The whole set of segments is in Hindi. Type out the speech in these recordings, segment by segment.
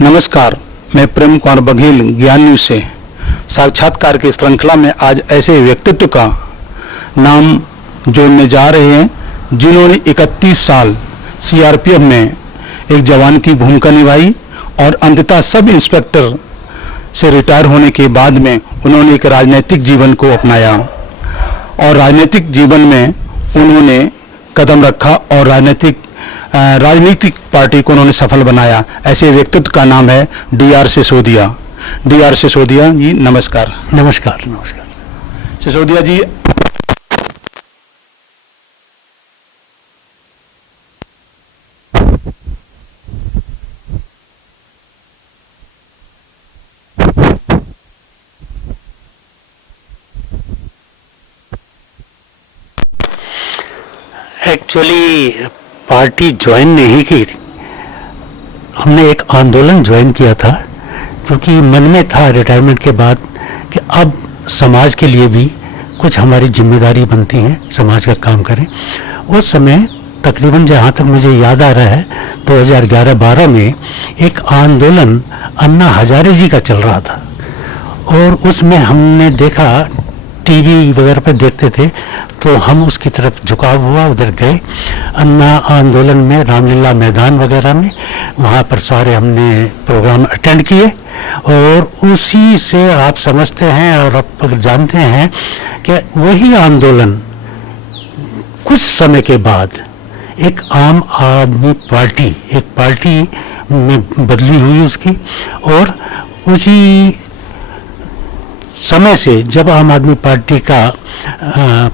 नमस्कार, मैं प्रेम कुमार बघेल ज्ञान न्यूज से साक्षात्कार की श्रृंखला में आज ऐसे व्यक्तित्व का नाम जोड़ने जा रहे हैं जिन्होंने 31 साल सीआरपीएफ में एक जवान की भूमिका निभाई और अंततः सब इंस्पेक्टर से रिटायर होने के बाद में उन्होंने एक राजनीतिक जीवन को अपनाया और राजनीतिक जीवन में उन्होंने कदम रखा और राजनीतिक पार्टी को उन्होंने सफल बनाया। ऐसे व्यक्तित्व का नाम है डीआर सिसोदिया। डीआर सिसोदिया जी नमस्कार। नमस्कार। नमस्कार सिसोदिया जी, एक्चुअली पार्टी ज्वाइन नहीं की थी, हमने एक आंदोलन ज्वाइन किया था क्योंकि मन में था रिटायरमेंट के बाद कि अब समाज के लिए भी कुछ हमारी जिम्मेदारी बनती है, समाज का काम करें। उस समय तकरीबन जहाँ तक मुझे याद आ रहा है 2011-12 में एक आंदोलन अन्ना हजारे जी का चल रहा था और उसमें हमने देखा, टीवी वगैरह पर देखते थे तो हम उसकी तरफ झुकाव हुआ, उधर गए अन्ना आंदोलन में, रामलीला मैदान वगैरह में, वहाँ पर सारे हमने प्रोग्राम अटेंड किए और उसी से आप समझते हैं और आप जानते हैं कि वही आंदोलन कुछ समय के बाद एक आम आदमी पार्टी, एक पार्टी में बदली हुई उसकी, और उसी समय से जब आम आदमी पार्टी का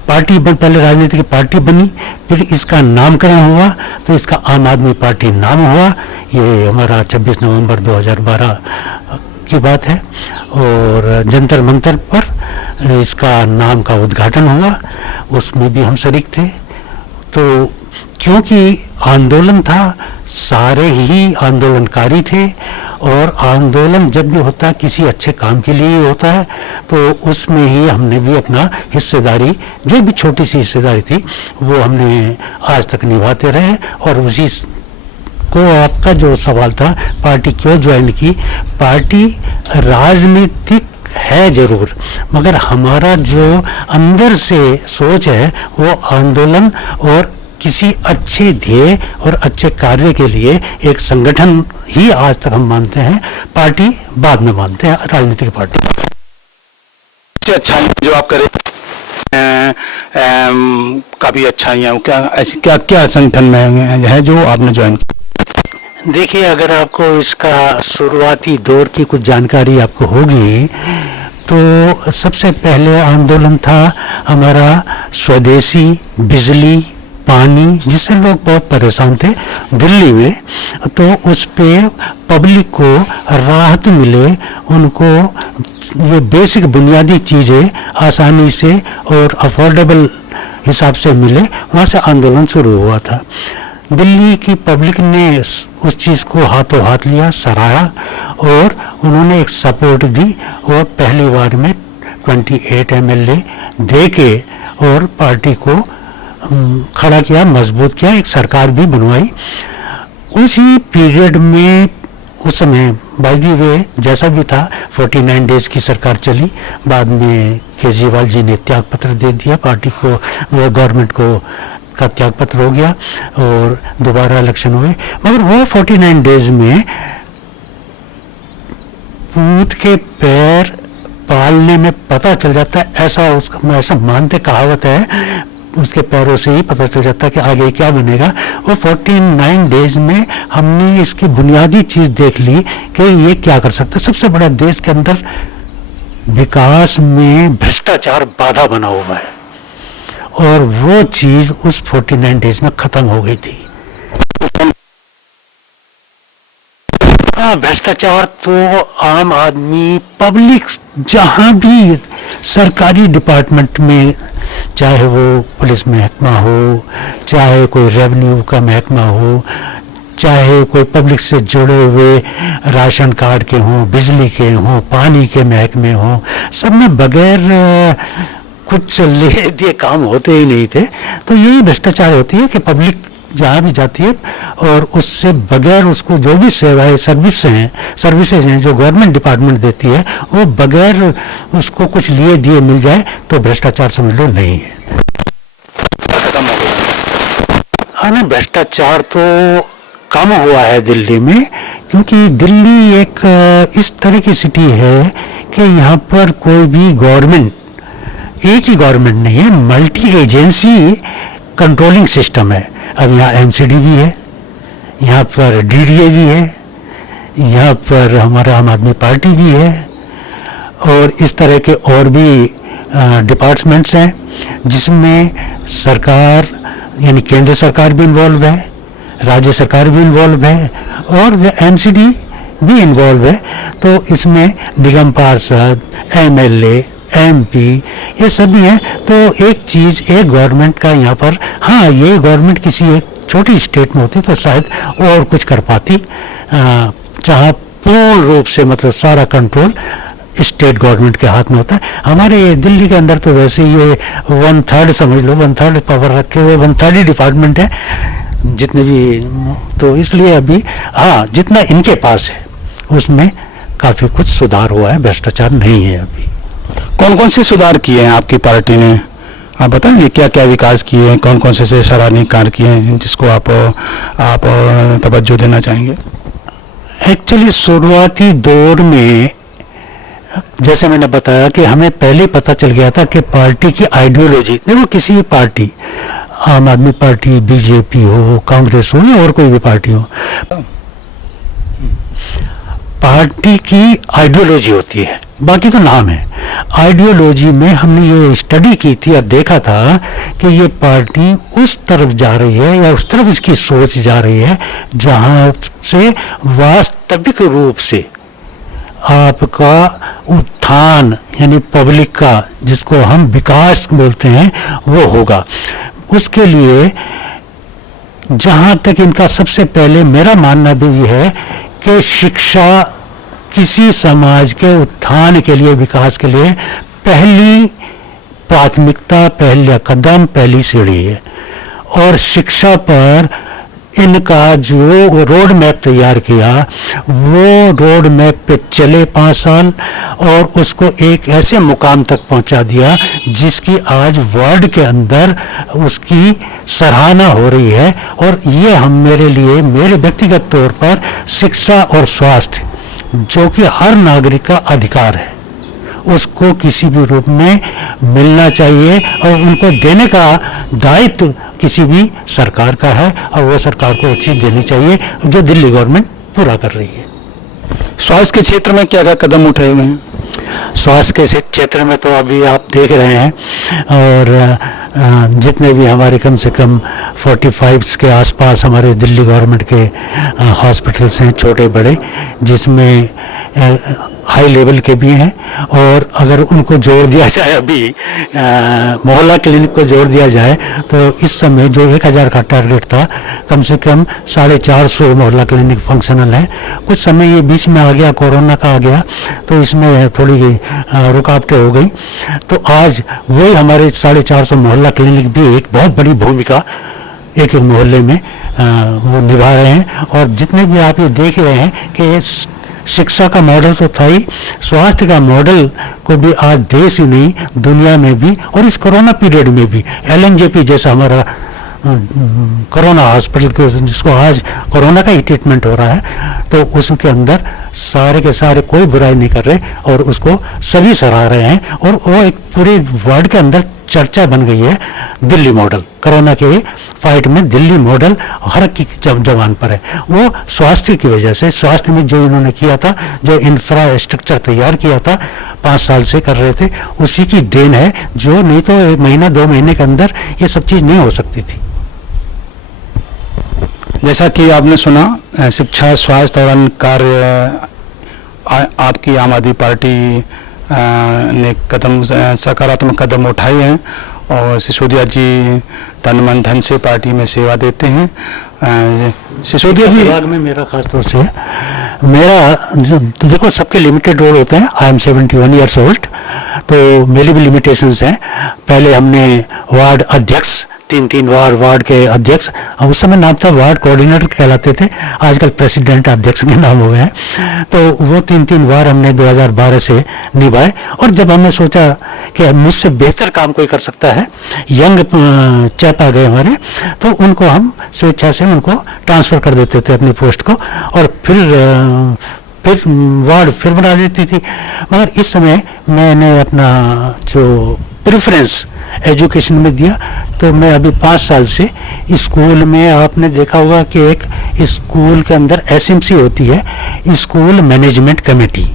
पहले राजनीतिक पार्टी बनी, फिर इसका नामकरण हुआ तो इसका आम आदमी पार्टी नाम हुआ। ये हमारा 26 नवंबर 2012 की बात है और जंतर मंतर पर इसका नाम का उद्घाटन हुआ, उसमें भी हम शरीक थे। तो क्योंकि आंदोलन था, सारे ही आंदोलनकारी थे और आंदोलन जब भी होता है किसी अच्छे काम के लिए ही होता है, तो उसमें ही हमने भी अपना हिस्सेदारी, जो भी छोटी सी हिस्सेदारी थी, वो हमने आज तक निभाते रहे। और उसी को आपका जो सवाल था पार्टी क्यों ज्वाइन की, पार्टी राजनीतिक है जरूर, मगर हमारा जो अंदर से सोच है वो आंदोलन और किसी अच्छे ध्येय और अच्छे कार्य के लिए एक संगठन ही आज तक हम मानते हैं, पार्टी बाद में मानते हैं, राजनीतिक पार्टी। अच्छाई जो आप करें काफी अच्छाइयाँ क्या ऐसी क्या संगठन में है जो आपने ज्वाइन किया? देखिए, अगर आपको इसका शुरुआती दौर की कुछ जानकारी आपको होगी तो सबसे पहले आंदोलन था हमारा स्वदेशी बिजली पानी, जिससे लोग बहुत परेशान थे दिल्ली में। तो उस पे पब्लिक को राहत मिले, उनको ये बेसिक बुनियादी चीज़ें आसानी से और अफोर्डेबल हिसाब से मिले, वहाँ से आंदोलन शुरू हुआ था। दिल्ली की पब्लिक ने उस चीज़ को हाथों हाथ लिया, सराहा और उन्होंने एक सपोर्ट दी और पहली बार में 28 MLA दे के और पार्टी को खड़ा किया, मजबूत किया, एक सरकार भी बनवाई। उसी पीरियड में उस समय बाय द वे जैसा भी था 49 डेज की सरकार चली, बाद में केजरीवाल जी ने त्याग पत्र दे दिया, पार्टी को, गवर्नमेंट को का त्याग पत्र हो गया और दोबारा इलेक्शन हुए। मगर वो 49 डेज में ऊंट के पैर पालने में पता चल जाता है, ऐसा मानते, कहावत है, उसके पैरों से ही पता चल जाता है कि आगे क्या बनेगा। और 49 डेज में हमने इसकी बुनियादी चीज देख ली कि ये क्या कर सकते। सबसे बड़ा देश के अंदर विकास में भ्रष्टाचार बाधा बना हुआ है और वो चीज उस 49 डेज में खत्म हो गई थी। भ्रष्टाचार तो आम आदमी, पब्लिक, जहां भी सरकारी डिपार्टमेंट में, चाहे वो पुलिस महकमा हो, चाहे कोई रेवेन्यू का महकमा हो, चाहे कोई पब्लिक से जुड़े हुए राशन कार्ड के हों, बिजली के हों, पानी के महकमे हों, सब में बगैर कुछ ले दिए काम होते ही नहीं थे। तो यही भ्रष्टाचार होती है कि पब्लिक जहाँ भी जाती है, और उससे बगैर उसको जो भी सेवाएं सर्विसेज हैं जो गवर्नमेंट डिपार्टमेंट देती है, वो बगैर उसको कुछ लिए दिए मिल जाए तो भ्रष्टाचार समझ लो नहीं है। हाँ, भ्रष्टाचार तो कम हुआ है दिल्ली में, क्योंकि दिल्ली एक इस तरह की सिटी है कि यहाँ पर कोई भी गवर्नमेंट, एक ही गवर्नमेंट नहीं है, मल्टी एजेंसी कंट्रोलिंग सिस्टम है। अब यहाँ एमसीडी भी है, यहाँ पर डीडीए भी है, यहाँ पर हमारा आम आदमी पार्टी भी है, और इस तरह के और भी डिपार्टमेंट्स हैं जिसमें सरकार यानी केंद्र सरकार भी इन्वॉल्व है, राज्य सरकार भी इन्वॉल्व है, और एमसीडी भी इन्वॉल्व है। तो इसमें निगम पार्षद, एमएलए, एमपी, ये सभी हैं। तो एक चीज़, एक गवर्नमेंट का यहाँ पर, हाँ, ये गवर्नमेंट किसी एक छोटी स्टेट में होती तो शायद और कुछ कर पाती, जहाँ पूर्ण रूप से मतलब सारा कंट्रोल स्टेट गवर्नमेंट के हाथ में होता है। हमारे दिल्ली के अंदर तो वैसे ये 1/3 समझ लो, 1/3 पावर रखे हुए 1/3 ही डिपार्टमेंट है जितने भी, तो इसलिए अभी हाँ जितना इनके पास है उसमें काफ़ी कुछ सुधार हुआ है, भ्रष्टाचार नहीं है अभी। कौन कौन से सुधार किए हैं आपकी पार्टी ने, आप बताएंगे क्या क्या विकास किए हैं, कौन कौन से सराहनीय कार्य किए हैं जिसको आप तवज्जो देना चाहेंगे? एक्चुअली शुरुआती दौर में जैसे मैंने बताया कि हमें पहले पता चल गया था कि पार्टी की आइडियोलॉजी, देखो किसी भी पार्टी, आम आदमी पार्टी, बीजेपी हो, कांग्रेस हो या और कोई भी पार्टी हो, पार्टी की आइडियोलॉजी होती है, बाकी तो नाम है। आइडियोलॉजी में हमने ये स्टडी की थी और देखा था कि ये पार्टी उस तरफ जा रही है या उस तरफ इसकी सोच जा रही है जहां से वास्तविक रूप से आपका उत्थान यानी पब्लिक का, जिसको हम विकास बोलते हैं, वो होगा। उसके लिए जहां तक इनका सबसे पहले मेरा मानना भी ये है कि शिक्षा किसी समाज के उत्थान के लिए, विकास के लिए पहली प्राथमिकता, पहला कदम, पहली सीढ़ी है। और शिक्षा पर इनका जो रोड मैप तैयार किया, वो रोड मैप पे चले 5 साल और उसको एक ऐसे मुकाम तक पहुंचा दिया जिसकी आज वर्ल्ड के अंदर उसकी सराहना हो रही है। और ये हम मेरे लिए, मेरे व्यक्तिगत तौर पर शिक्षा और स्वास्थ्य, जो कि हर नागरिक का अधिकार है, उसको किसी भी रूप में मिलना चाहिए और उनको देने का दायित्व किसी भी सरकार का है, और वो सरकार को वो चीज़ देनी चाहिए जो दिल्ली गवर्नमेंट पूरा कर रही है। स्वास्थ्य के क्षेत्र में क्या क्या कदम उठाए हुए हैं? स्वास्थ्य के क्षेत्र में तो अभी आप देख रहे हैं, और जितने भी हमारे कम से कम 45 के आसपास हमारे दिल्ली गवर्नमेंट के हॉस्पिटल्स हैं, छोटे बड़े, जिसमें हाई लेवल के भी हैं। और अगर उनको जोड़ दिया जाए, अभी मोहल्ला क्लिनिक को जोड़ दिया जाए, तो इस समय जो 1000 का टारगेट था, कम से कम 450 मोहल्ला क्लिनिक फंक्शनल है। कुछ समय ये बीच में आ गया, कोरोना का आ गया, तो इसमें थोड़ी रुकावटें हो गई। तो आज वही हमारे 450 मोहल्ला क्लिनिक भी एक बहुत बड़ी भूमिका एक मोहल्ले में वो निभा रहे हैं। और जितने भी आप ये देख रहे हैं कि शिक्षा का मॉडल तो था ही, स्वास्थ्य का मॉडल को भी आज देश ही नहीं दुनिया में भी, और इस कोरोना पीरियड में भी LNJP जैसा हमारा कोरोना हॉस्पिटल, जिसको आज कोरोना का ही ट्रीटमेंट हो रहा है, तो उसके अंदर सारे के सारे कोई बुराई नहीं कर रहे और उसको सभी सराह रहे हैं। और वो एक पूरे वर्ल्ड के अंदर चर्चा बन गई है, दिल्ली मॉडल। कोरोना के फाइट में दिल्ली मॉडल हर की जवान पर है। वो स्वास्थ्य की वजह से, स्वास्थ्य में जो इन्होंने किया था, जो इंफ्रास्ट्रक्चर तैयार किया था, 5 साल से कर रहे थे, उसी की देन है, जो नहीं तो 1 महीना 2 महीने के अंदर ये सब चीज़ नहीं हो सकती थी। जैसा कि आपने सुना, शिक्षा, स्वास्थ्य और अन्य कार्य आपकी आम आदमी पार्टी ने सकारात्मक कदम उठाए हैं, और सिसोदिया जी तन मन धन से पार्टी में सेवा देते हैं। सिसोदिया जी, में मेरा खास तौर से देखो सबके लिमिटेड रोल होते हैं। आई एम 71 ईयर्स ओल्ड, तो मेरी भी लिमिटेशंस हैं। पहले हमने वार्ड अध्यक्ष 3 बार वार्ड के अध्यक्ष, उस समय नाम था वार्ड कोऑर्डिनेटर कहलाते थे, आजकल प्रेसिडेंट अध्यक्ष के नाम हो गए हैं। तो वो 3 बार हमने 2012 से निभाए। और जब हमने सोचा कि मुझसे बेहतर काम कोई कर सकता है, यंग चैप आ गए हमारे, तो उनको हम स्वेच्छा से उनको ट्रांसफ़र कर देते थे अपनी पोस्ट को, और फिर वार्ड फिर बना देती थी। मगर इस समय मैंने अपना जो प्रेफरेंस एजुकेशन में दिया, तो मैं अभी 5 साल से स्कूल में, आपने देखा होगा कि एक स्कूल के अंदर SMC होती है, स्कूल मैनेजमेंट कमेटी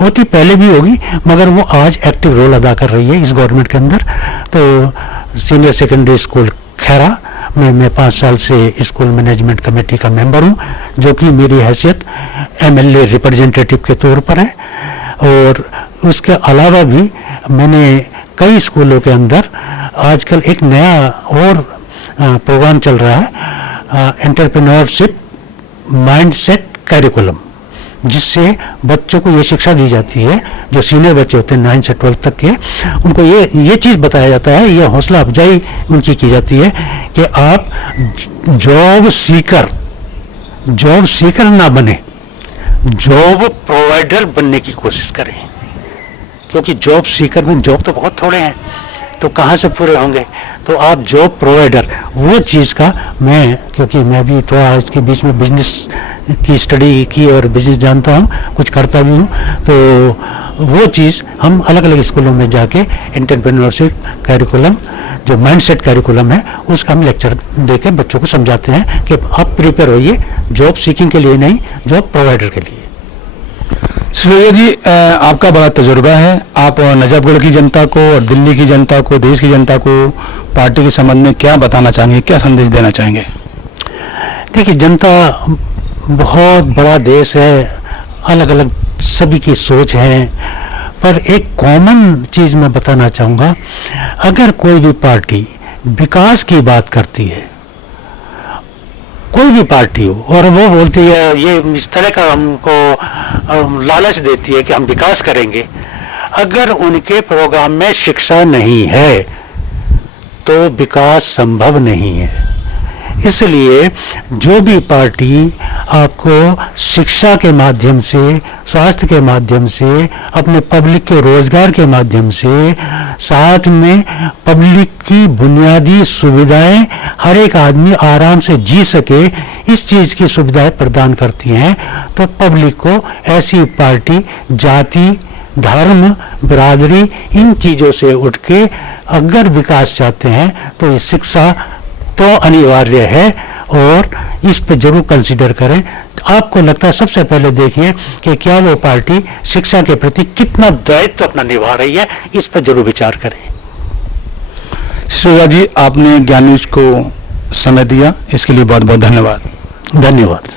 होती, पहले भी होगी मगर वो आज एक्टिव रोल अदा कर रही है इस गवर्नमेंट के अंदर। तो सीनियर सेकेंडरी स्कूल खैरा में मैं 5 साल से स्कूल मैनेजमेंट कमेटी का मेंबर हूँ, जो कि मेरी हैसियत MLA रिप्रेजेंटेटिव के तौर पर है। और उसके अलावा भी मैंने कई स्कूलों के अंदर आजकल एक नया और प्रोग्राम चल रहा है, एंटरप्रेन्योरशिप माइंडसेट कैरिकुलम, जिससे बच्चों को ये शिक्षा दी जाती है, जो सीनियर बच्चे होते हैं 9 से 12 तक के, उनको ये चीज़ बताया जाता है, ये हौसला अफजाई उनकी की जाती है कि आप जॉब सीकर ना बने, जॉब प्रोवाइडर बनने की कोशिश करें। क्योंकि जॉब सीकर में जॉब तो बहुत थोड़े हैं, तो कहाँ से पूरे होंगे, तो आप जॉब प्रोवाइडर, वो चीज़ का मैं, क्योंकि मैं भी थोड़ा इसके बीच में बिजनेस की स्टडी की और बिजनेस जानता हूँ, कुछ करता भी हूँ, तो वो चीज़ हम अलग अलग स्कूलों में जाके एंटरप्रेन्योरशिप कैरिकुलम, जो माइंडसेट कैरिकुलम है, उसका हम लेक्चर देके बच्चों को समझाते हैं कि आप प्रिपेयर होइए जॉब सीकिंग के लिए नहीं, जॉब प्रोवाइडर के लिए। सूर्या जी, आपका बड़ा तजुर्बा है, आप नजफगढ़ की जनता को और दिल्ली की जनता को, देश की जनता को पार्टी के संबंध में क्या बताना चाहेंगे, क्या संदेश देना चाहेंगे? देखिए, जनता बहुत बड़ा देश है, अलग अलग सभी की सोच है, पर एक कॉमन चीज़ मैं बताना चाहूँगा, अगर कोई भी पार्टी विकास की बात करती है, कोई भी पार्टी हो, और वो बोलती है, ये इस तरह का हमको लालच देती है कि हम विकास करेंगे, अगर उनके प्रोग्राम में शिक्षा नहीं है तो विकास संभव नहीं है। इसलिए जो भी पार्टी आपको शिक्षा के माध्यम से, स्वास्थ्य के माध्यम से, अपने पब्लिक के रोजगार के माध्यम से, साथ में पब्लिक की बुनियादी सुविधाएं, हर एक आदमी आराम से जी सके, इस चीज़ की सुविधाएं प्रदान करती हैं, तो पब्लिक को ऐसी पार्टी जाति, धर्म, बिरादरी, इन चीज़ों से उठ के अगर विकास चाहते हैं तो ये शिक्षा तो अनिवार्य है, और इस पे जरूर कंसीडर करें। आपको लगता है, सबसे पहले देखिए कि क्या वो पार्टी शिक्षा के प्रति कितना दायित्व अपना निभा रही है, इस पर जरूर विचार करें। सूर्या जी, आपने ज्ञान न्यूज को समय दिया, इसके लिए बहुत बहुत धन्यवाद। धन्यवाद।